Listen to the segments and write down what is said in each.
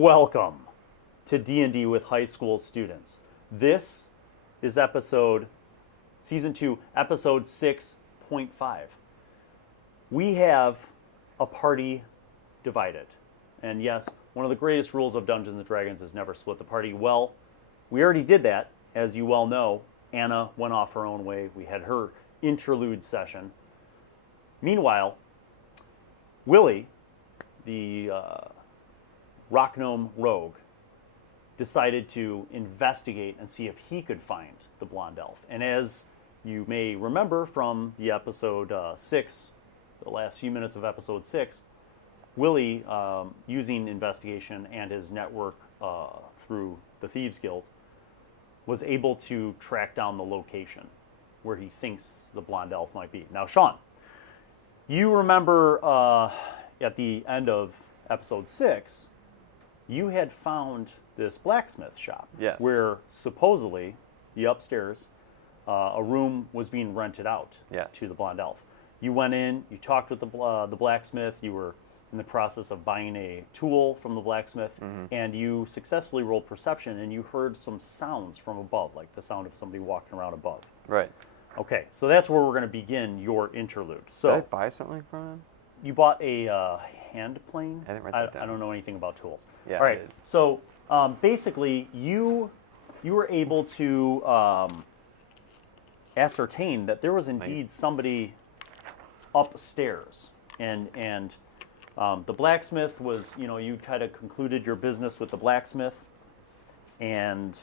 Welcome to D&D with high school students. This is season 2, episode 6.5. We have a party divided. And yes, one of the greatest rules of Dungeons & Dragons is never split the party. Well, we already did that, as you well know. Anna went off her own way. We had her interlude session. Meanwhile, Willie, the rock gnome rogue, decided to investigate and see if he could find the blonde elf. And as you may remember from the episode 6, the last few minutes of episode 6, Willie, using investigation and his network through the Thieves Guild, was able to track down the location where he thinks the blonde elf might be. Now, Sean, you remember at the end of episode 6, you had found this blacksmith shop. Yes. Where supposedly the upstairs, a room was being rented out. Yes. To the blonde elf. You went in, you talked with the blacksmith, you were in the process of buying a tool from the blacksmith, and you successfully rolled perception, and you heard some sounds from above, like the sound of somebody walking around above. Right. Okay, so that's where we're going to begin your interlude. So Did I buy something from him? you bought a hand plane? I didn't write that down. I don't know anything about tools. Yeah, All right. I did. So basically, you were able to ascertain that there was indeed somebody upstairs, and the blacksmith was, you kind of concluded your business with the blacksmith, and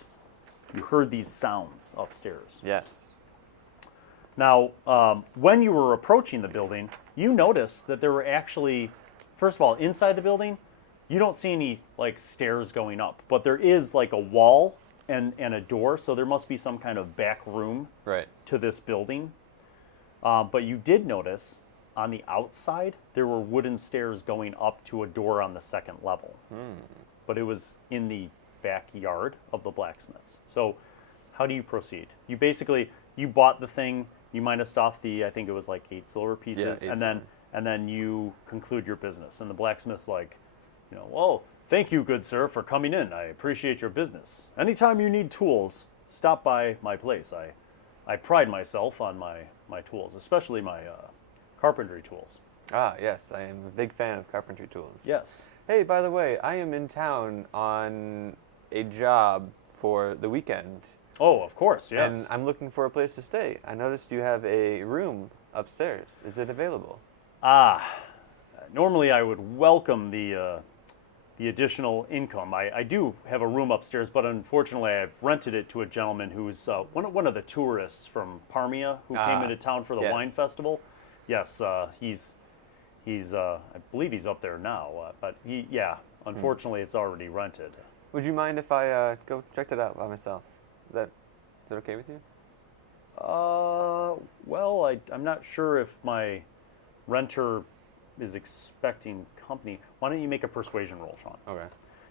you heard these sounds upstairs. Yes. Now, when you were approaching the building, you noticed that there were actually, first of all, inside the building, you don't see any stairs going up, but there is a wall and a door, so there must be some kind of back room Right. to this building. But you did notice on the outside there were wooden stairs going up to a door on the second level. But it was in the backyard of the blacksmiths. So how do you proceed? You bought the thing. You minused off I think it was 8 silver pieces, Yeah, 8 and then you conclude your business. And the blacksmith's well, thank you, good sir, for coming in. I appreciate your business. Anytime you need tools, stop by my place. I pride myself on my tools, especially my carpentry tools. Ah, yes. I am a big fan of carpentry tools. Yes. Hey, by the way, I am in town on a job for the weekend. Oh, of course, yes. And I'm looking for a place to stay. I noticed you have a room upstairs. Is it available? Normally I would welcome the additional income. I do have a room upstairs, but unfortunately I've rented it to a gentleman who's one of the tourists from Parmia who came into town for the wine festival. Yes, he's I believe he's up there now, but unfortunately it's already rented. Would you mind if I go check it out by myself? Is that okay with you? Well, I'm not sure if my renter is expecting company. Why don't you make a persuasion roll, Sean? Okay.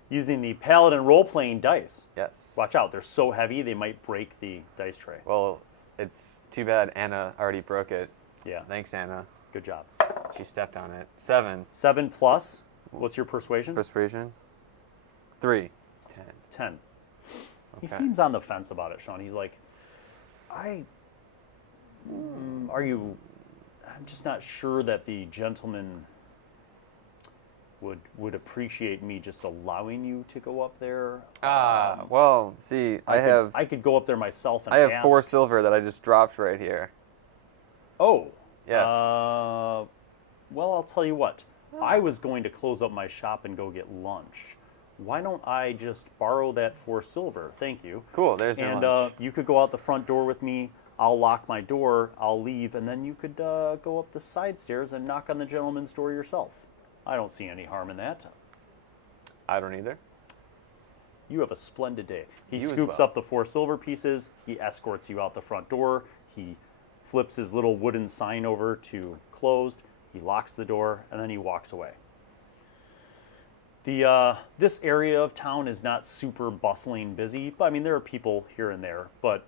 Using the paladin role-playing dice. Yes. Watch out, they're so heavy they might break the dice tray. Well, it's too bad Anna already broke it. Yeah. Thanks, Anna. Good job. She stepped on it. 7. 7 plus. What's your persuasion? Persuasion. 3. 10. 10. He Okay. seems on the fence about it, Sean. He's like, I'm just not sure that the gentleman would appreciate me just allowing you to go up there. Well, see, I could go up there myself and I have ask. 4 silver that I just dropped right here. Oh. Yes. Well, I'll tell you what. I was going to close up my shop and go get lunch. Why don't I just borrow that 4 silver? Thank you. Cool, there's your lunch. You could go out the front door with me. I'll lock my door. I'll leave, and then you could go up the side stairs and knock on the gentleman's door yourself. I don't see any harm in that. I don't either. You have a splendid day. He You as scoops well. up the 4 silver pieces. He escorts you out the front door. He flips his little wooden sign over to closed. He locks the door, and then he walks away. This area of town is not super bustling busy, but I mean there are people here and there, but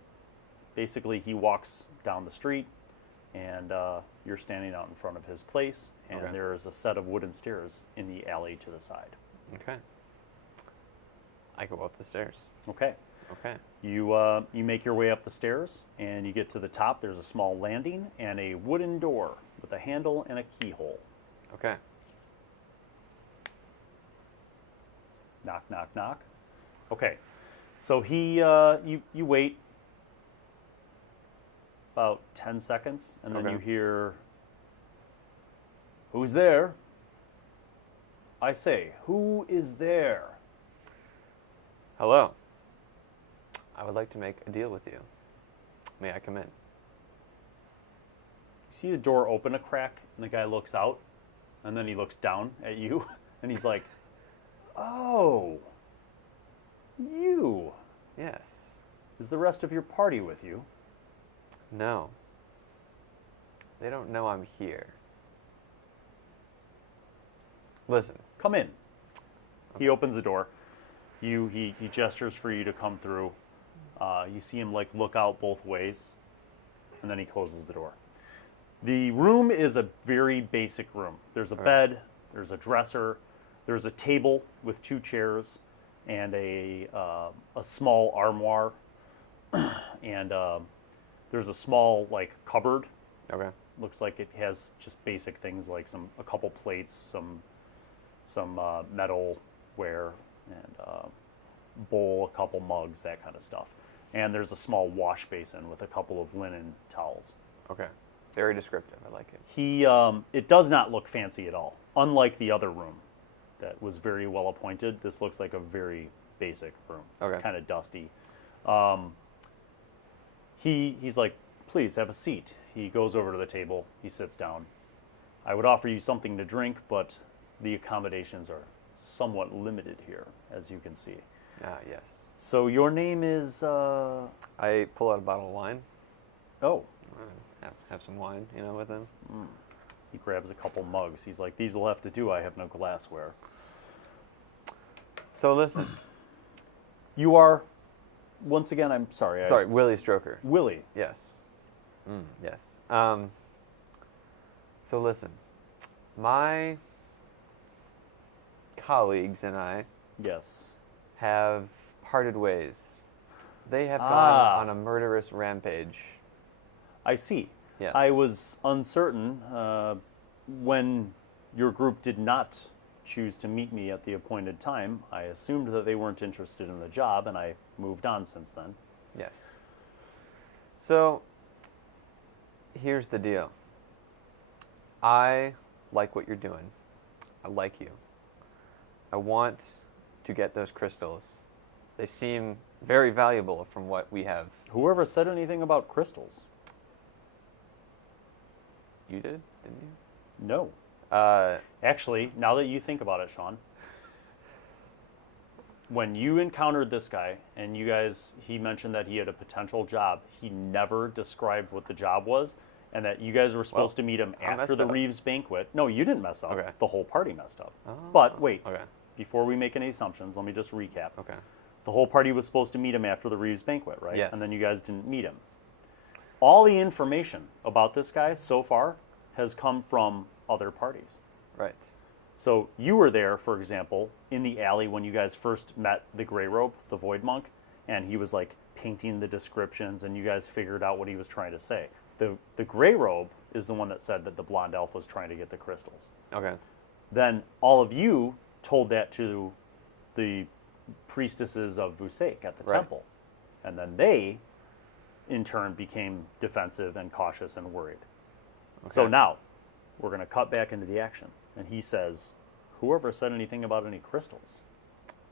basically he walks down the street and you're standing out in front of his place, and Okay. there is a set of wooden stairs in the alley to the side. Okay. I go up the stairs. Okay. Okay. You make your way up the stairs, and you get to the top. There's a small landing and a wooden door with a handle and a keyhole. Okay. Knock, knock, knock. Okay. So you wait about 10 seconds, and then Okay. you hear, "Who's there? I say, who is there?" Hello. I would like to make a deal with you. May I come in? You see the door open a crack, and the guy looks out, and then he looks down at you, and he's like, "Oh, you. Yes. Is the rest of your party with you?" No. They don't know I'm here. Listen. "Come in." He opens the door. He gestures for you to come through. You see him like look out both ways, and then he closes the door. The room is a very basic room. There's a Okay. bed, there's a dresser, there's a table with 2 chairs, and a small armoire, and there's a small like cupboard. Okay. Looks like it has just basic things like a couple plates, some metalware, and bowl, a couple mugs, that kind of stuff. And there's a small wash basin with a couple of linen towels. Okay. Very descriptive. I like it. It does not look fancy at all. Unlike the other room that was very well appointed, this looks like a very basic room. Okay. It's kind of dusty. He's like, "Please have a seat." He goes over to the table. He sits down. "I would offer you something to drink, but the accommodations are somewhat limited here, as you can see. Ah, yes. So your name is, I pull out a bottle of wine. oh, Have some wine, with him. he grabs a couple mugs. He's like, "These will have to do. I have no glassware." So listen. You are, once again, I'm sorry. Sorry, Willie Stroker. Willie. Yes. Yes. So listen. My colleagues and I Yes. have parted ways. They have Ah. gone on a murderous rampage. I see. Yes. I was uncertain when your group did not choose to meet me at the appointed time. I assumed that they weren't interested in the job, and I moved on since then. Yes. So, here's the deal. I like what you're doing. I like you. I want to get those crystals. They seem very valuable from what we have. Whoever said anything about crystals? You did, didn't you? No. Actually, now that you think about it, Sean, when you encountered this guy and he mentioned that he had a potential job, he never described what the job was, and that you guys were supposed to meet him I after messed the up. Reeves banquet. No, you didn't mess up. Okay. The whole party messed up. Oh, But wait, Okay. before we make any assumptions, let me just recap. Okay. The whole party was supposed to meet him after the Reeves banquet, right? Yes. And then you guys didn't meet him. All the information about this guy so far has come from other parties. Right. So you were there, for example, in the alley when you guys first met the Grey Robe, the Void Monk, and he was like painting the descriptions, and you guys figured out what he was trying to say. The Grey Robe is the one that said that the blonde elf was trying to get the crystals. Okay. Then all of you told that to the priestesses of Vusek at the Right. temple, and then they, in turn, became defensive and cautious and worried. So Okay. now, we're going to cut back into the action. And he says, "Whoever said anything about any crystals?"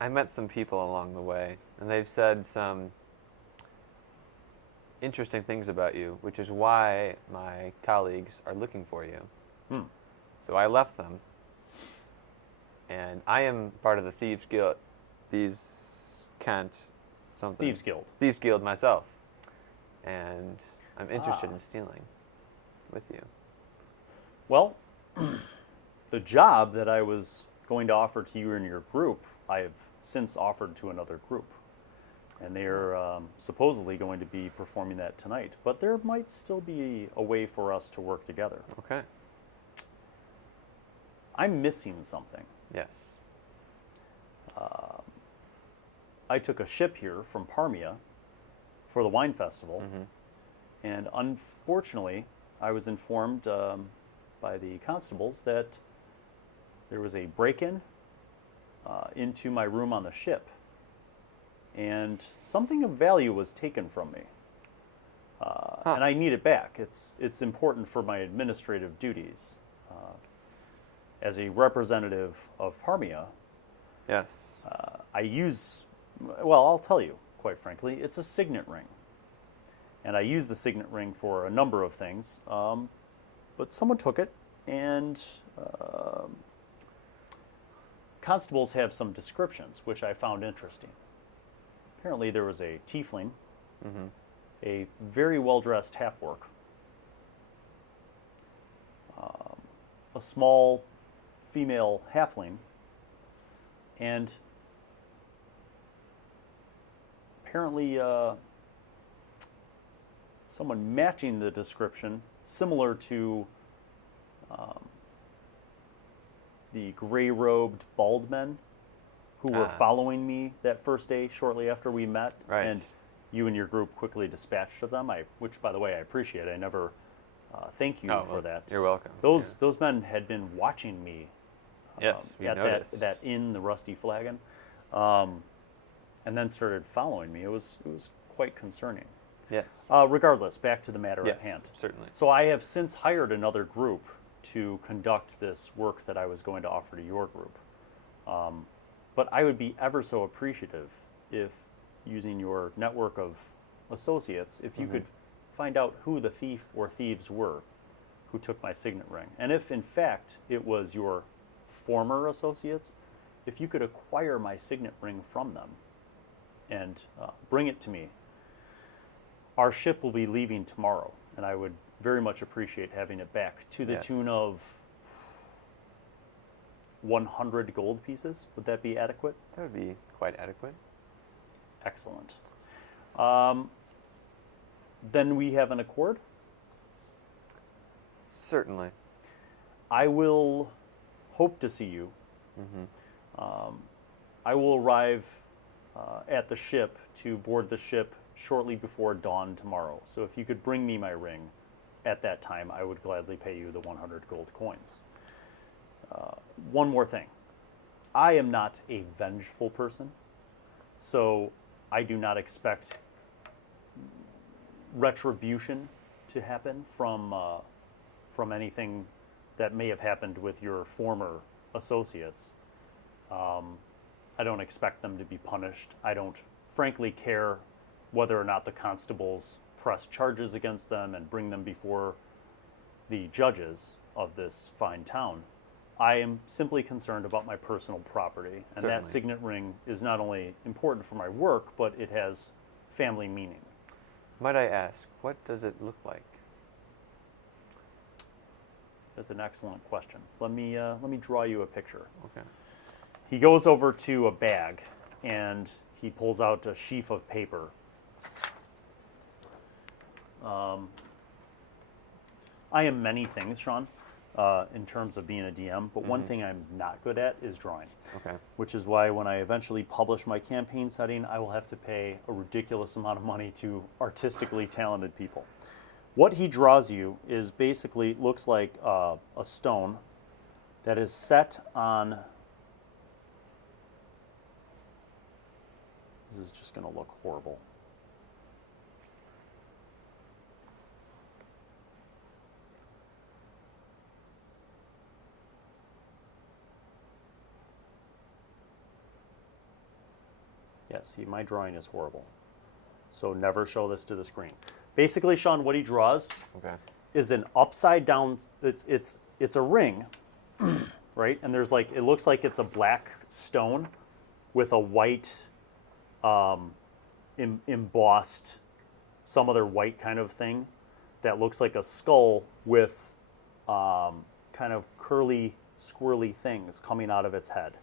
I met some people along the way, and they've said some interesting things about you, which is why my colleagues are looking for you. Hmm. So I left them, and I am part of the Thieves Guild. Thieves can't something. Thieves Guild. Thieves Guild myself, and I'm interested Ah. in stealing with you. Well, the job that I was going to offer to you and your group, I have since offered to another group. And they're supposedly going to be performing that tonight. But there might still be a way for us to work together. Okay. I'm missing something. Yes. I took a ship here from Parmia for the wine festival, and unfortunately, I was informed by the constables that there was a break-in into my room on the ship, and something of value was taken from me. And I need it back. It's important for my administrative duties. As a representative of Parmia, Yes. I use, well, I'll tell you, quite frankly, it's a signet ring. And I use the signet ring for a number of things, but someone took it, and constables have some descriptions, which I found interesting. Apparently there was a tiefling, a very well-dressed half-orc, a small female halfling, and apparently someone matching the description, similar to the gray-robed bald men who were following me that first day shortly after we met. Right. And you and your group quickly dispatched of them, which, by the way, I appreciate. I never thank you for that. You're welcome. Those men had been watching me Yes, we at noticed. that inn, the Rusty Flagon, and then started following me. It was quite concerning. Yes. Regardless, back to the matter Yes, at hand. certainly. So I have since hired another group to conduct this work that I was going to offer to your group. But I would be ever so appreciative if, using your network of associates, if you could find out who the thief or thieves were who took my signet ring. And if, in fact, it was your former associates, if you could acquire my signet ring from them and bring it to me. Our ship will be leaving tomorrow, and I would very much appreciate having it back to the tune of 100 gold pieces. Would that be adequate? That would be quite adequate. Excellent. Then we have an accord. Certainly. I will hope to see you. I will arrive at the ship to board the ship shortly before dawn tomorrow. So if you could bring me my ring at that time, I would gladly pay you the 100 gold coins. One more thing. I am not a vengeful person, so I do not expect retribution to happen from anything that may have happened with your former associates. I don't expect them to be punished. I don't frankly care whether or not the constables press charges against them and bring them before the judges of this fine town. I am simply concerned about my personal property, and that Certainly. signet ring is not only important for my work, but it has family meaning. Might I ask, what does it look like? That's an excellent question. Let me draw you a picture. Okay. He goes over to a bag, and he pulls out a sheaf of paper. I am many things, Sean, in terms of being a DM, but one thing I'm not good at is drawing. Okay. Which is why when I eventually publish my campaign setting, I will have to pay a ridiculous amount of money to artistically talented people. What he draws you is basically looks like a stone that is set on. This is just going to look horrible. Yeah, see, my drawing is horrible. So never show this to the screen. Basically, Sean, what he draws Okay. is an upside down, it's a ring, right? And there's like, it looks like it's a black stone with a white embossed, some other white kind of thing that looks like a skull with kind of curly, squirrely things coming out of its head.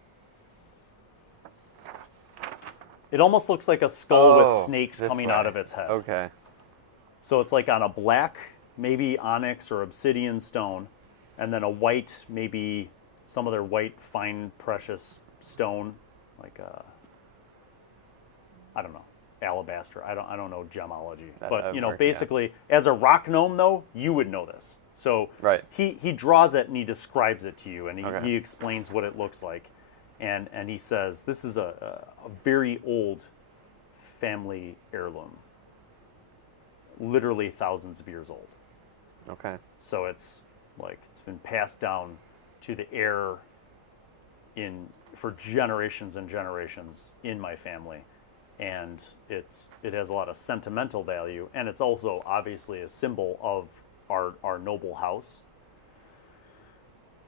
It almost looks like a skull with snakes this coming way. out of its head. Okay. So it's like on a black, maybe onyx or obsidian stone, and then a white, maybe some other white, fine, precious stone, like I don't know, alabaster. I don't know gemology, That but would work, yeah. basically, as a rock gnome though, you would know this. So Right. he draws it and he describes it to you, and Okay. he explains what it looks like, and he says this is a very old family heirloom, literally thousands of years old. Okay. So it's been passed down to the heir for generations and generations in my family, and it has a lot of sentimental value, and it's also obviously a symbol of our noble house.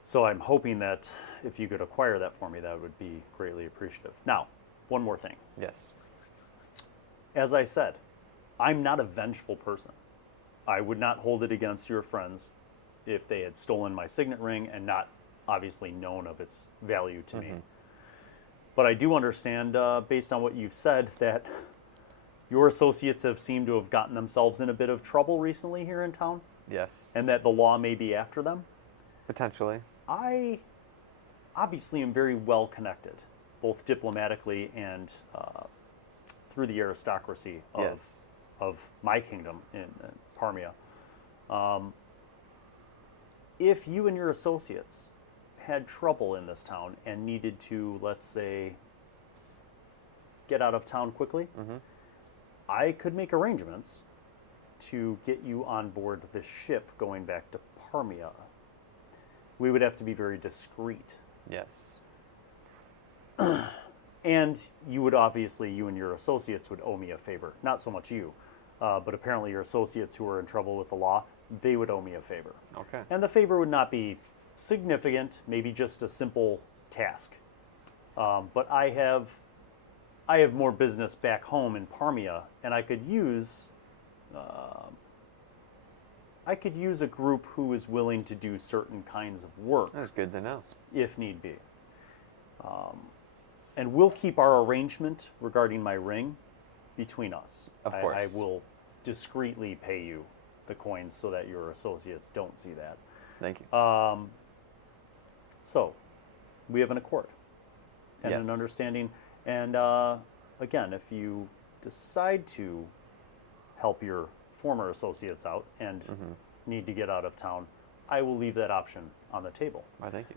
So I'm hoping that if you could acquire that for me, that would be greatly appreciative. Now, one more thing. Yes. As I said, I'm not a vengeful person. I would not hold it against your friends if they had stolen my signet ring and not obviously known of its value to me. But I do understand, based on what you've said, that your associates have seemed to have gotten themselves in a bit of trouble recently here in town, Yes. and that the law may be after them. Potentially. I obviously am very well connected, both diplomatically and through the aristocracy Yes. of my kingdom in Parmia. If you and your associates had trouble in this town and needed to, let's say, get out of town quickly, I could make arrangements to get you on board the ship going back to Parmia. We would have to be very discreet. Yes. And you and your associates would owe me a favor. Not so much you, but apparently your associates who are in trouble with the law, they would owe me a favor. Okay. And the favor would not be significant, maybe just a simple task. But I have more business back home in Parmia, and I could use a group who is willing to do certain kinds of work That's good to know. if need be. And we'll keep our arrangement regarding my ring between us. Of course. I will discreetly pay you the coins so that your associates don't see that. Thank you. So, we have an accord and Yes. an understanding. And again, if you decide to help your former associates out and need to get out of town, I will leave that option on the table. Why, thank you.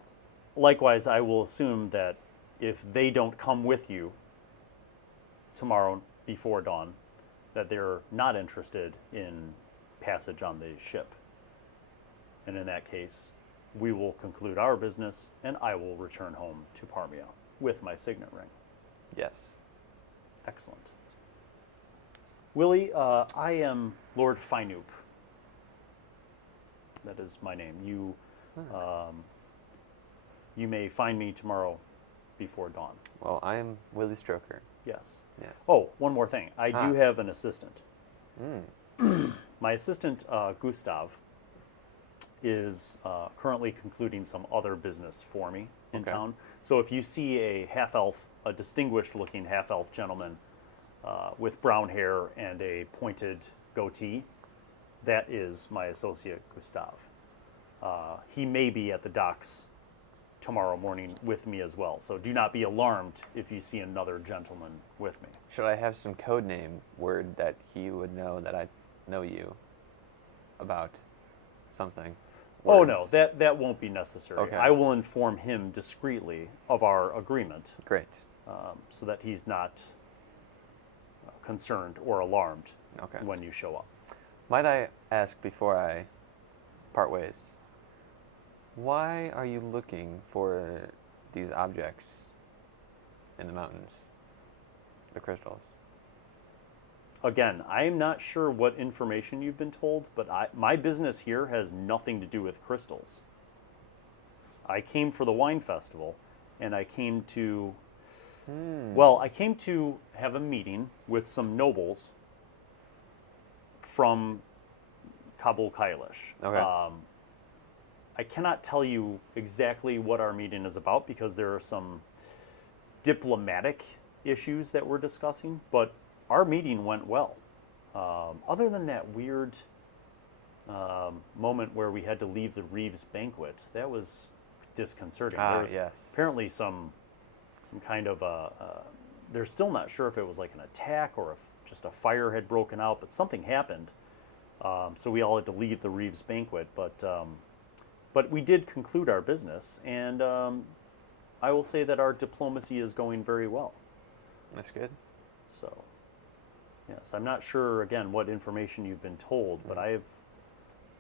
Likewise, I will assume that if they don't come with you tomorrow before dawn, that they're not interested in passage on the ship. And in that case, we will conclude our business and I will return home to Parmia with my signet ring. Yes. Excellent. Willie, I am Lord Finup. That is my name. You may find me tomorrow before dawn. Well, I am Willie Stroker. Yes. Yes. Oh, one more thing. I do have an assistant. Mm. My assistant, Gustav, is currently concluding some other business for me in Okay. town. So if you see a half-elf, a distinguished-looking half-elf gentleman with brown hair and a pointed goatee, that is my associate, Gustav. He may be at the docks tomorrow morning with me as well. So do not be alarmed if you see another gentleman with me. Should I have some code name word that he would know that I know you about something? Oh, Words? no, that won't be necessary. Okay. I will inform him discreetly of our agreement Great. so that he's not concerned or alarmed Okay. when you show up. Might I ask before I part ways, why are you looking for these objects in the mountains, the crystals? Again, I'm not sure what information you've been told, but my business here has nothing to do with crystals. I came for the wine festival, and I came to, I came to have a meeting with some nobles from Kabul Kailish. Okay. I cannot tell you exactly what our meeting is about because there are some diplomatic issues that we're discussing, but our meeting went well. Other than that weird moment where we had to leave the Reeves banquet, that was disconcerting. There was Yes. apparently some kind of they're still not sure if it was like an attack or if just a fire had broken out, but something happened. So we all had to leave the Reeves banquet, but we did conclude our business, and I will say that our diplomacy is going very well. That's good. So, yes, I'm not sure, again, what information you've been told, but I have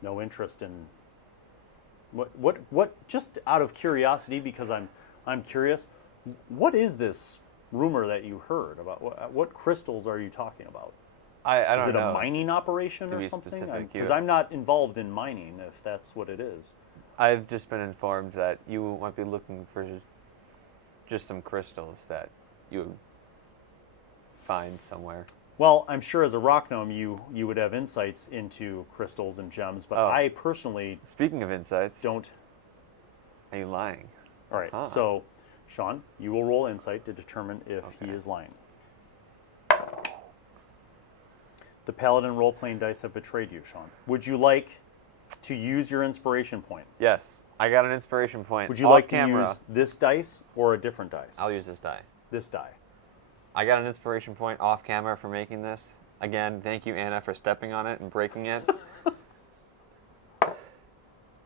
no interest in what just out of curiosity, because I'm curious, what is this rumor that you heard about? What crystals are you talking about? I don't know. Is it a mining operation To or be something? specific, Because I'm not involved in mining, if that's what it is. I've just been informed that you might be looking for just some crystals that you would find somewhere. Well, I'm sure as a rock gnome, you would have insights into crystals and gems, but Oh. I personally Speaking of insights, don't. are you lying? All right, Huh. so Sean, you will roll insight to determine if he Okay. is lying. The paladin role-playing dice have betrayed you, Sean. Would you like to use your inspiration point? Yes, I got an inspiration point. Would you off like camera. to use this dice or a different dice? I'll use this die. This die. I got an inspiration point off camera for making this. Again, thank you, Anna, for stepping on it and breaking it.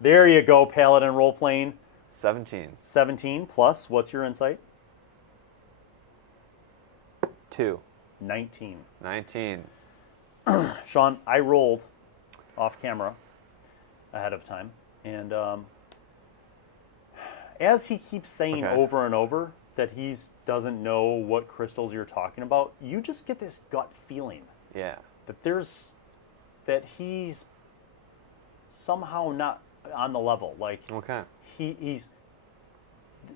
There you go, paladin role-playing. 17. 17 plus, what's your insight? 2. 19. 19. Sean, I rolled off camera ahead of time, and as he keeps saying Okay. over and over that he doesn't know what crystals you're talking about, you just get this gut feeling Yeah. that he's somehow not on the level. Like Okay. he's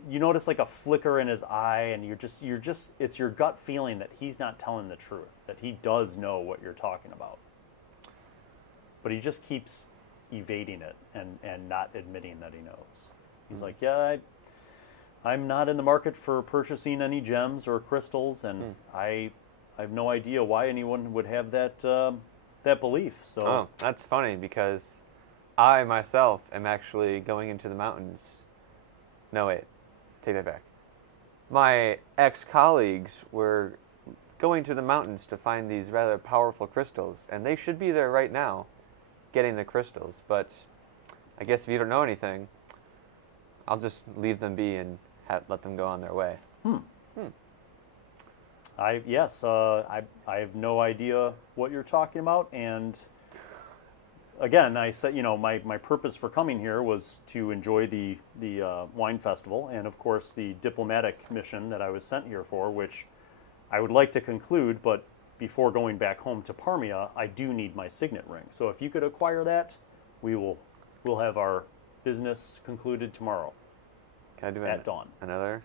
you notice like a flicker in his eye, and you're just it's your gut feeling that he's not telling the truth, that he does know what you're talking about, but he just keeps evading it and not admitting that he knows. He's like, yeah, I'm not in the market for purchasing any gems or crystals, and I have no idea why anyone would have that that belief. So Oh, that's funny because I myself am actually going into the mountains. No, wait. Take that back. My ex-colleagues were going to the mountains to find these rather powerful crystals, and they should be there right now getting the crystals. But I guess if you don't know anything, I'll just leave them be and let them go on their way. I have no idea what you're talking about, and again, I said, my purpose for coming here was to enjoy the wine festival, and of course the diplomatic mission that I was sent here for, which I would like to conclude, but before going back home to Parmia, I do need my signet ring. So if you could acquire that, we'll have our business concluded tomorrow. Can I do At dawn. another?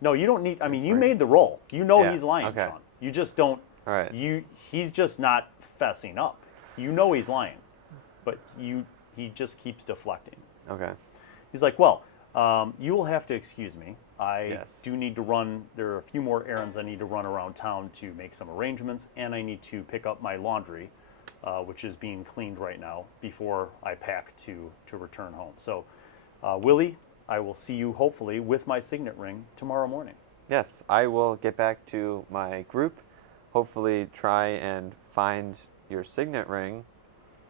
No, you don't need. I mean, you Right. made the roll. You know Yeah, he's lying, okay. Sean. You just don't. All right. He's just not fessing up. You know he's lying, but he just keeps deflecting. Okay. He's like, well, you will have to excuse me. I Yes. do need to run. There are a few more errands I need to run around town to make some arrangements, and I need to pick up my laundry, which is being cleaned right now before I pack to return home. So, Willie, I will see you hopefully with my signet ring tomorrow morning. Yes, I will get back to my group, hopefully try and find your signet ring,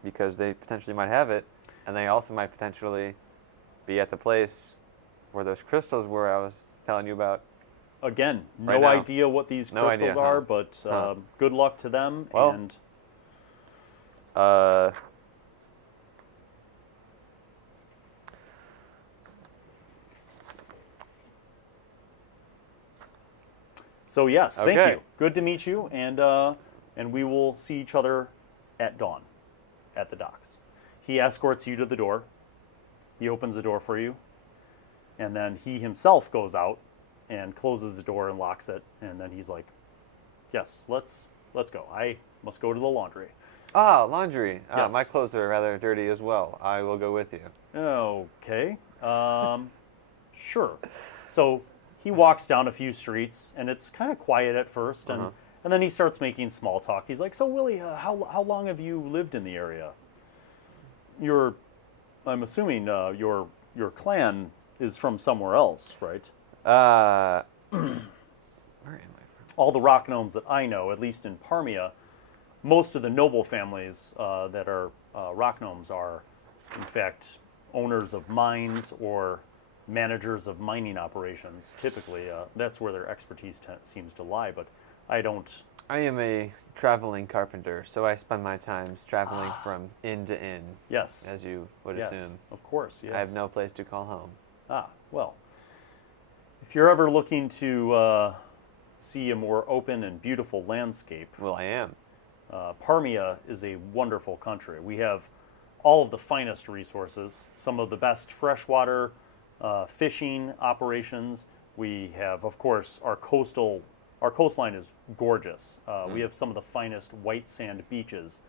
because they potentially might have it, and they also might potentially be at the place where those crystals were I was telling you about. Again, no Right now. idea what these No crystals idea, are, huh? but Huh. good luck to them. Well, and so yes, thank Okay. you. Good to meet you, and we will see each other at dawn at the docks. He escorts you to the door. He opens the door for you, and then he himself goes out and closes the door and locks it. And then he's like, "Yes, let's go. I must go to the laundry." laundry. Yes. My clothes are rather dirty as well. I will go with you. Okay. Sure. So he walks down a few streets, and it's kind of quiet at first, and then he starts making small talk. He's like, "So Willie, how long have you lived in the area? I'm assuming your clan is from somewhere else, right?" all the rock gnomes that I know, at least in Parmia, most of the noble families that are rock gnomes are, in fact, owners of mines or managers of mining operations. Typically, that's where their expertise seems to lie. But I don't. I am a traveling carpenter, so I spend my time traveling from inn to inn, Yes. as you would Yes. assume. Of course. Yes. I have no place to call home. Well, if you're ever looking to see a more open and beautiful landscape, Well, I am. Parmia is a wonderful country. We have all of the finest resources, some of the best freshwater fishing operations. We have, of course, our coastline is gorgeous. We have some of the finest white sand beaches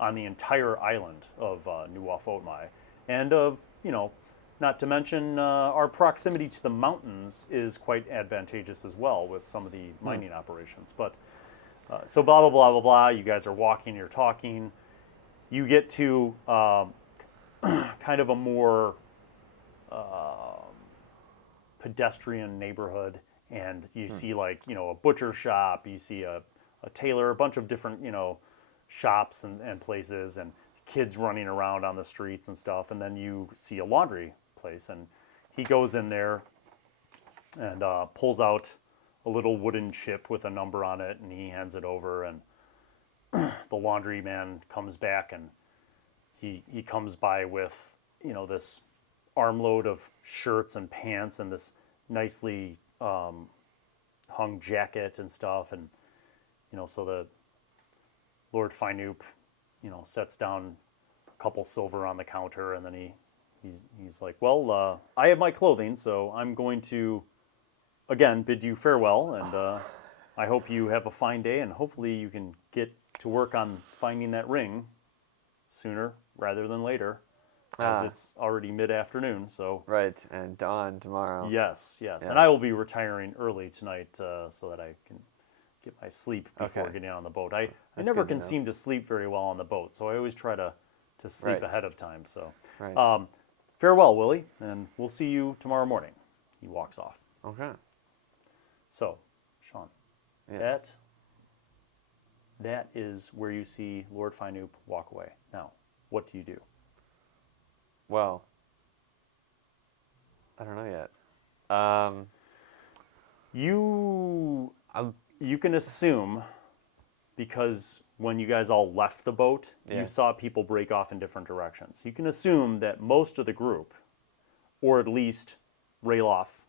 on the entire island of New Wafotmai. And, not to mention our proximity to the mountains is quite advantageous as well with some of the mining operations. But so blah, blah, blah, blah, blah. You guys are walking, you're talking. You get to kind of a more pedestrian neighborhood, and you see like, a butcher shop, you see a tailor, a bunch of different, shops and places, and kids running around on the streets and stuff. And then you see a laundry place, and he goes in there and pulls out a little wooden chip with a number on it, and he hands it over, and the laundry man comes back, and he comes by with, this armload of shirts and pants and this nicely hung jacket and stuff. And, so the Lord Finup, sets down a couple silver on the counter, and then he's like, well, I have my clothing, so I'm going to, again, bid you farewell, and I hope you have a fine day, and hopefully you can get to work on finding that ring sooner rather than later, as it's already mid-afternoon, so... Right, and dawn tomorrow. Yes, and I will be retiring early tonight so that I can get my sleep before Okay. getting on the boat. I That's never good to can know. seem to sleep very well on the boat, so I always try to sleep Right. ahead of time, so... Right. Farewell, Willie, and we'll see you tomorrow morning. He walks off. Okay. So, Sean, Yes. that is where you see Lord Finup walk away. Now, what do you do? Well, I don't know yet. You can assume, because when you guys all left the boat, Yeah. you saw people break off in different directions. You can assume that most of the group, or at least Rayloff,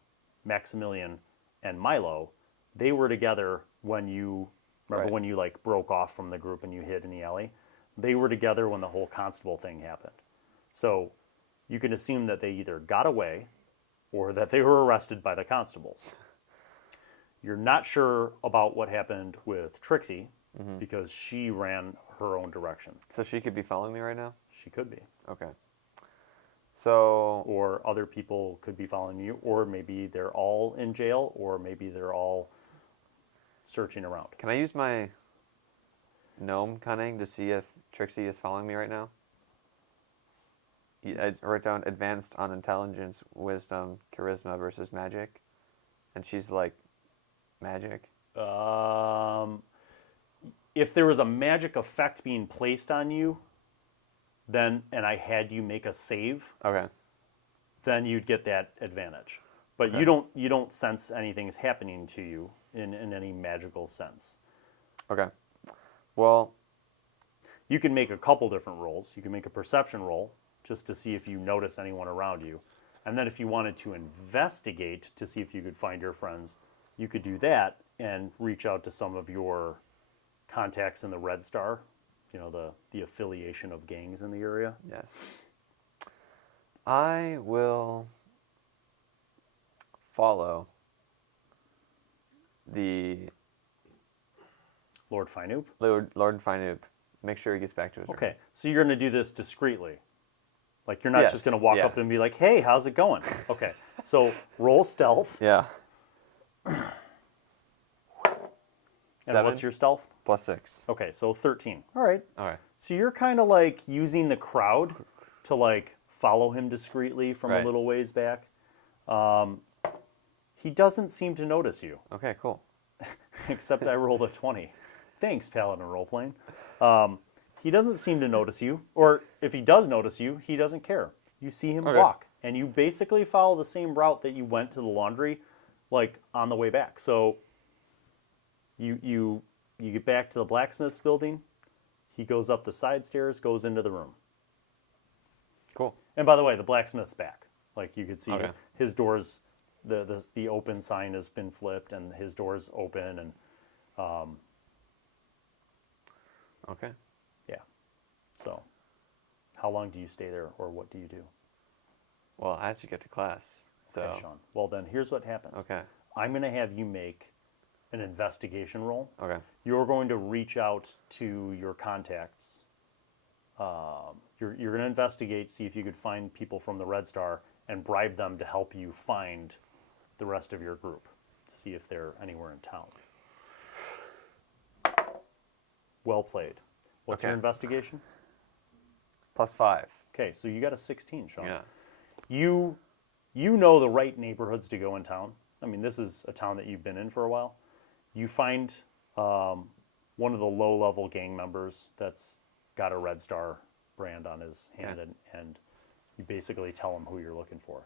Maximilian, and Milo, they were together when you, remember Right. when you like broke off from the group and you hid in the alley? They were together when the whole constable thing happened. So you can assume that they either got away or that they were arrested by the constables. You're not sure about what happened with Trixie because she ran her own direction. So she could be following me right now? She could be. Okay. So, Or other people could be following you, or maybe they're all in jail, or maybe they're all searching around. can I use my gnome cunning to see if Trixie is following me right now? I wrote down advanced on intelligence, wisdom, charisma versus magic. And she's like, magic? If there was a magic effect being placed on you, then, and I had you make a save, Okay. then you'd get that advantage. But Okay. you don't sense anything's happening to you in any magical sense. Okay. Well, You can make a couple different rolls. You can make a perception roll just to see if you notice anyone around you. And then if you wanted to investigate to see if you could find your friends, you could do that and reach out to some of your contacts in the Red Star, the affiliation of gangs in the area. yes. I will follow the Lord Finup. Lord Finup. Make sure he gets back to his room. Okay, so you're going to do this discreetly. Like, you're not Yes, just going to walk yeah. up and be like, hey, how's it going? Okay, so roll stealth. Yeah. And 7 what's your stealth? plus 6. Okay, so 13. All right. All right. So you're kind of like using the crowd to like follow him discreetly from Right. a little ways back. He doesn't seem to notice you. Okay, cool. Except I rolled a 20. Thanks, Paladin Roleplaying. He doesn't seem to notice you, or if he does notice you, he doesn't care. You see him walk, and you basically follow the same route that you went to the laundry, like on the way back. So you get back to the blacksmith's building. He goes up the side stairs, goes into the room. Cool. And by the way, the blacksmith's back. Like you could see his doors, the open sign has been flipped, and his door's open, and Okay. yeah. So, how long do you stay there, or what do you do? Well, I have to get to class. So. Okay, Sean. Well, then here's what happens. Okay. I'm going to have you make an investigation roll. Okay. You're going to reach out to your contacts. You're going to investigate, see if you could find people from the Red Star, and bribe them to help you find the rest of your group. See if they're anywhere in town. Well played. What's your investigation? +5. Okay, so you got a 16, Sean. Yeah. You know the right neighborhoods to go in town. I mean, this is a town that you've been in for a while. You find one of the low-level gang members that's got a Red Star brand on his hand, and you basically tell him who you're looking for.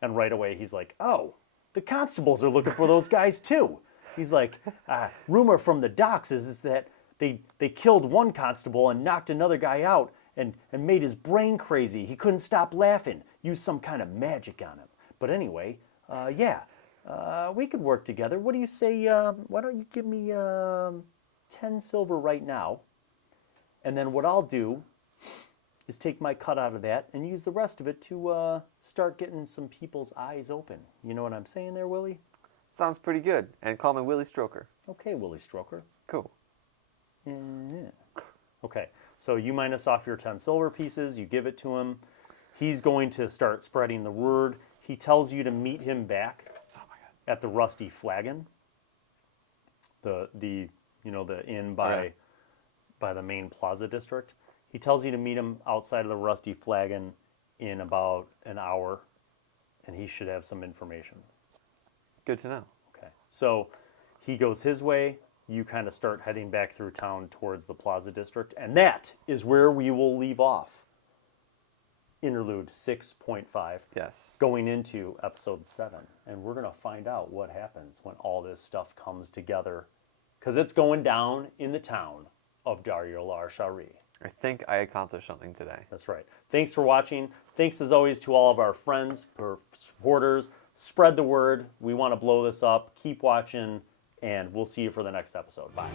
And right away, he's like, oh, the constables are looking for those guys, too. He's like, rumor from the docks is that they killed one constable and knocked another guy out and made his brain crazy. He couldn't stop laughing, used some kind of magic on him. But anyway, we could work together. What do you say, why don't you give me 10 silver right now? And then what I'll do is take my cut out of that and use the rest of it to start getting some people's eyes open. You know what I'm saying there, Willie? Sounds pretty good. And call me Willie Stroker. Okay, Willie Stroker. Cool. Yeah. Okay, so you minus off your 10 silver pieces, you give it to him. He's going to start spreading the word. He tells you to meet him back at the Rusty Flagon, the inn by the main plaza district. He tells you to meet him outside of the Rusty Flagon in about an hour, and he should have some information. Good to know. Okay, so he goes his way. You kind of start heading back through town towards the Plaza District, and that is where we will leave off Interlude 6.5. Yes. Going into episode 7, and we're going to find out what happens when all this stuff comes together, because it's going down in the town of Daryol Ar-Shari. I think I accomplished something today. That's right. Thanks for watching. Thanks as always to all of our friends, our supporters. Spread the word. We want to blow this up. Keep watching, and we'll see you for the next episode. Bye.